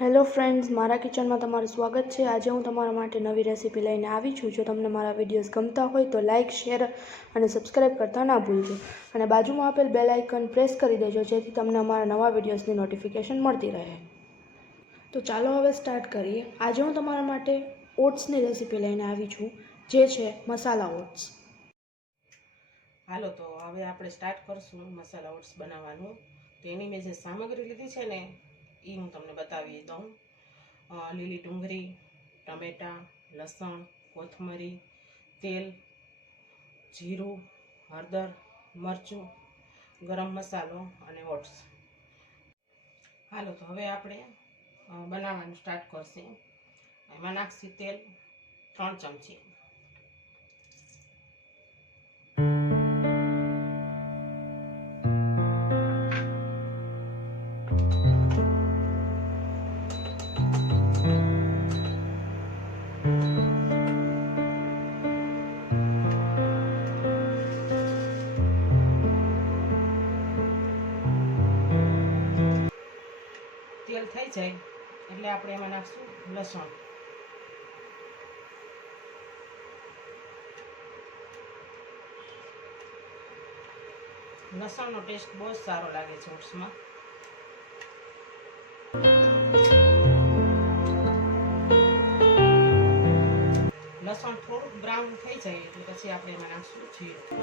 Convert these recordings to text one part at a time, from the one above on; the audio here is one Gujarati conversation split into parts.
હેલો ફ્રેન્ડ્સ, મારા કિચનમાં તમારું સ્વાગત છે। આજે હું તમારા માટે નવી રેસીપી લઈને આવી છું। જો તમને મારા વિડીયોઝ ગમતા હોય તો લાઇક, શેર અને સબસ્ક્રાઈબ કરતા ના ભૂલજો અને બાજુમાં આપેલ બેલ આઇકન પ્રેસ કરી દેજો જેથી તમને અમારા નવા વિડીયોઝની નોટિફિકેશન મળતી રહે। તો ચાલો હવે સ્ટાર્ટ કરીએ। આજે હું તમારા માટે ઓટ્સની રેસીપી લઈને આવી છું, જે છે મસાલા ઓટ્સ। હાલો, તો હવે આપણે સ્ટાર્ટ કરશું મસાલા ઓટ્સ બનાવવાનું। તેની મેં જે સામગ્રી લીધી છે ને એ હું તમને બતાવી દઉં। લીલી ડુંગળી, ટમેટા, લસણ, કોથમરી, તેલ, જીરું, હળદર, મરચું, ગરમ મસાલો અને ઓટ્સ। હાલો, તો હવે આપણે બનાવવાનું સ્ટાર્ટ કરશું। એમાં નાખશું તેલ 3 ચમચી। તેલ થઈ જાય એટલે આપણે એમાં નાખશું લસણ। લસણનો ટેસ્ટ બહુ સારો લાગે છે ઓટ્સમાં। લસણ થોડુંક બ્રાઉન થઈ જાય એટલે પછી આપણે એમાં નાખશું જીરું।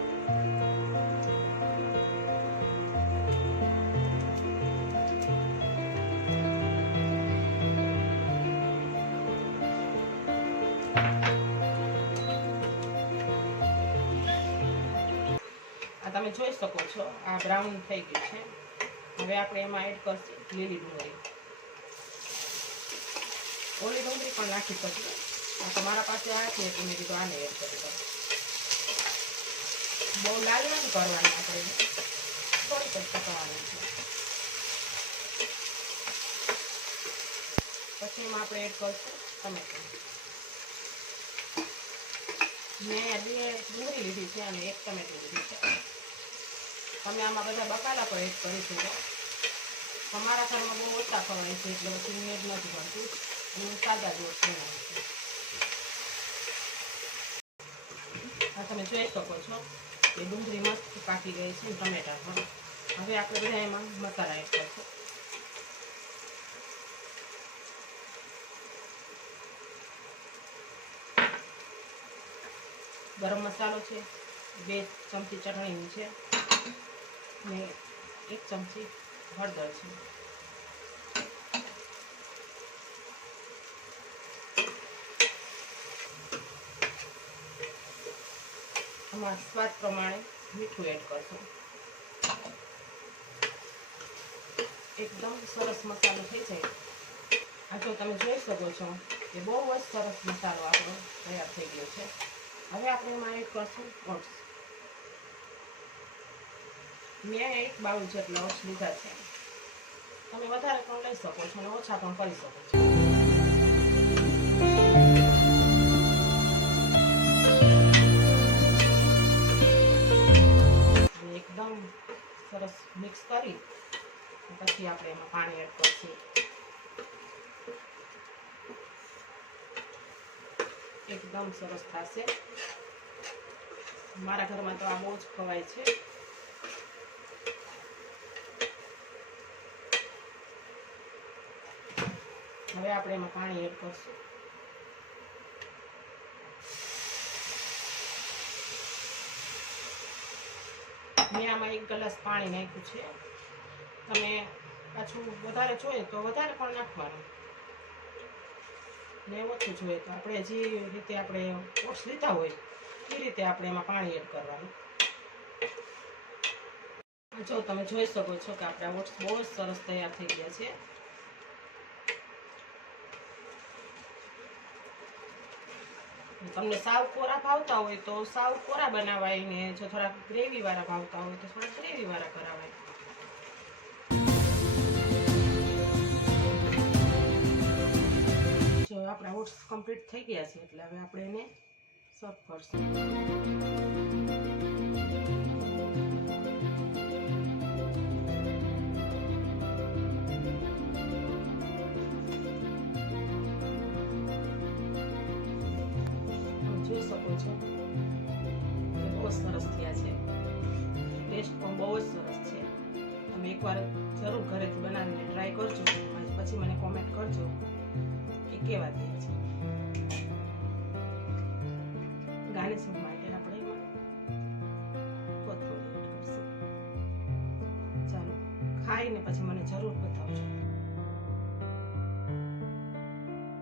તમે જોઈ શકો છો આ બ્રાઉન થઈ ગયું છે। હવે આપણે એમાં એડ કરશું લીલી ડુંગળી। ઓલી ડુંગળી પણ નાખી શકીએ, તો મારા પાસે આ છે એટલે મેં કીધું આને એડ કરી દઉં। બહુ લાલ નથી કરવાની, આપણે થોડીક જ પકવવાની છે। પછી એમાં આપણે એડ કરશું ટમેટું। મેં 2 ડુંગળી લીધી છે અને 1 ટમેટું લીધી છે। તમે આમાં બધા બકાલા પણ એડ કરી શકો। અમારા ઘરમાં બહુ ઓછા ખવાય છે એટલે પછી હું એડ નથી કરતી, હું સાદા જ ઓટ્સ બનાવું છું। આ તમે જોઈ શકો છો કે ડુંગળી મસ્ત પાકી ગઈ છે, ટમેટા પણ। હવે આપણે બધા એમાં મસાલા એડ કરશું। ગરમ મસાલો છે, 2 ચમચી ચટણીની છે ને 1 ચમચી હળદર છે। આમાં સ્વાદ પ્રમાણે મીઠું એડ કરશું। એકદમ સરસ મસાલો થઈ જાય। આ તો તમે જોઈ શકો છો કે બહુ જ સરસ મસાલો આપણો તૈયાર થઈ ગયો છે। હવે આપણે એમાં એડ કરશું ઓટ્સ। મેં 1 બાઉલ જેટલા ઓટ્સ લીધા છે। તમે વધારે પણ લઈ શકો છો અને ઓછા પણ કરી શકો છો। એકદમ સરસ મિક્સ કરી પછી આપણે એમાં પાણી એડ કરશું। એકદમ સરસ થશે। મારા ઘરમાં તો આ બહુ જ ખવાય છે। હવે આપણે એમાં પાણી એડ કરશું। મેં આમાં 1 ગ્લાસ પાણી નાખ્યું છે। તમે પાછું વધારે જોઈએ તો વધારે પણ નાખવાનું, ને ઓછું જોઈએ તો આપણે જે રીતે આપણે ઓટ્સ લીધા હોય એ રીતે આપણે એમાં પાણી એડ કરવાનું। જો તમે જોઈ શકો છો કે આપણા ઓટ્સ બહુ જ સરસ તૈયાર થઈ ગયા છે। તમને સાવ કોરા ભાવતા હોય તો સાવ કોરા બનાવાય, ને જો થોડા ગ્રેવી વાળા ભાવતા હોય તો થોડા ગ્રેવી વાળા કરાવાય। જો આપણા ઓટ્સ કમ્પ્લીટ થઈ ગયા છે એટલે હવે આપણે એને સર્વ કરશું। શકો છો. બહુ જ સરસ થયા છે, ટેસ્ટ પણ બહુ જ સરસ છે. તમે એકવાર જરૂર ઘરેથી બનાવીને ટ્રાય કરજો, પછી મને કોમેન્ટ કરજો કે કેવા થયા છે. ગાર્નિશિંગ માટે આપણે એમાં કોથમીર એડ કરશું. ચાલો ખાઈને પછી મને જરૂર બતાવજો.